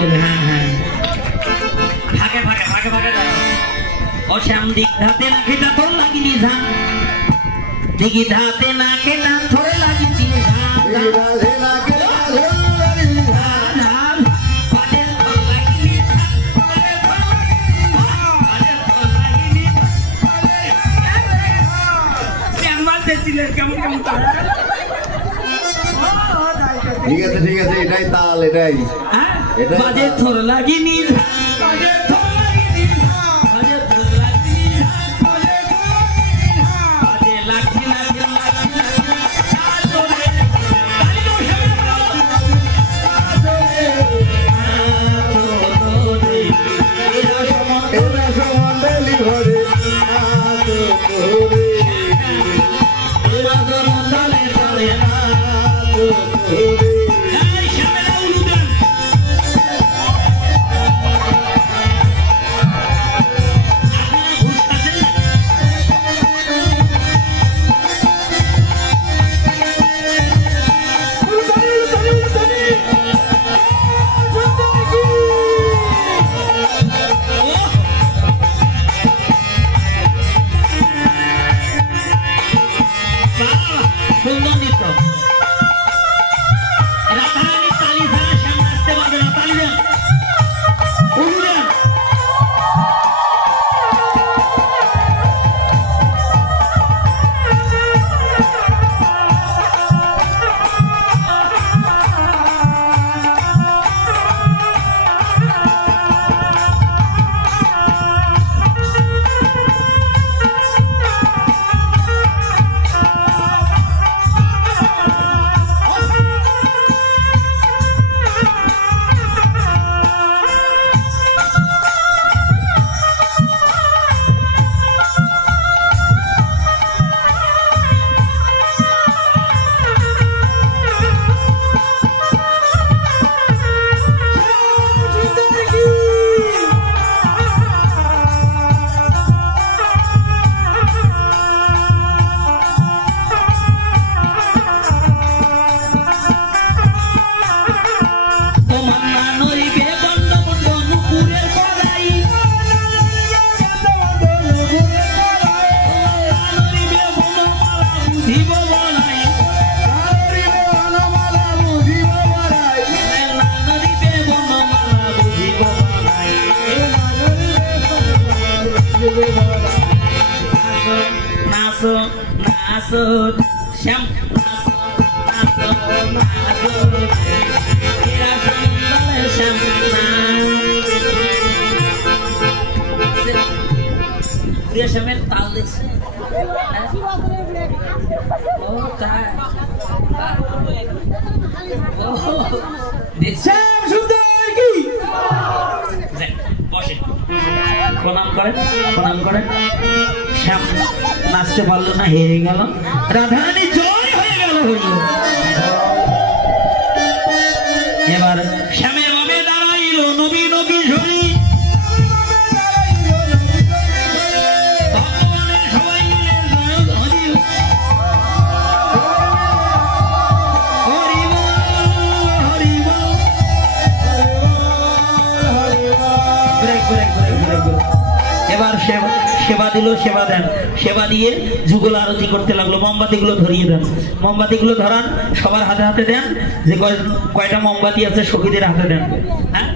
বলে হ্যাঁ হ্যাঁ ভাগে ভাগে ভাগে ভাগে ও শ্যাম দিক ধাতে না খেটা তোর লাগিনি ধান দিঘি ধাতে না খেটা থরে লাগিনি ধান ধাতে না খেটা থরে লাগিনি ধান ধান বাজে তোর লাগিনি শ্যাম মারতে ছিল কেমন কেমন তার ঠিক আছে এটাই তাল এটাই বাজে তোর লাগিনি বাজে তোর লাগিনি বাজে তোর লাগিনি বাজে লাগি লাগি লাগি সাজরে তালি তো সাজরে এরা সমন্ডলি ঘরে নাচো তোরে এরা সমন্ডলে চলে নাচো তোরে নাচতে পারলো না হেরে গেল রাধারানী জয় হয়ে গেল এবার শ্যামের বাবে দাঁড়াইল নবী নবী ঝরি ভগবানের সবাই মিলে হরি হরি এবার সেবা দিল সেবা দেন সেবা দিয়ে যুগল আরতি করতে লাগলো মোমবাতিগুলো ধরিয়ে দেন মোমবাতিগুলো ধরান সবার হাতে হাতে দেন যে কয়টা মোমবাতি আছে সখীদের হাতে দেন হ্যাঁ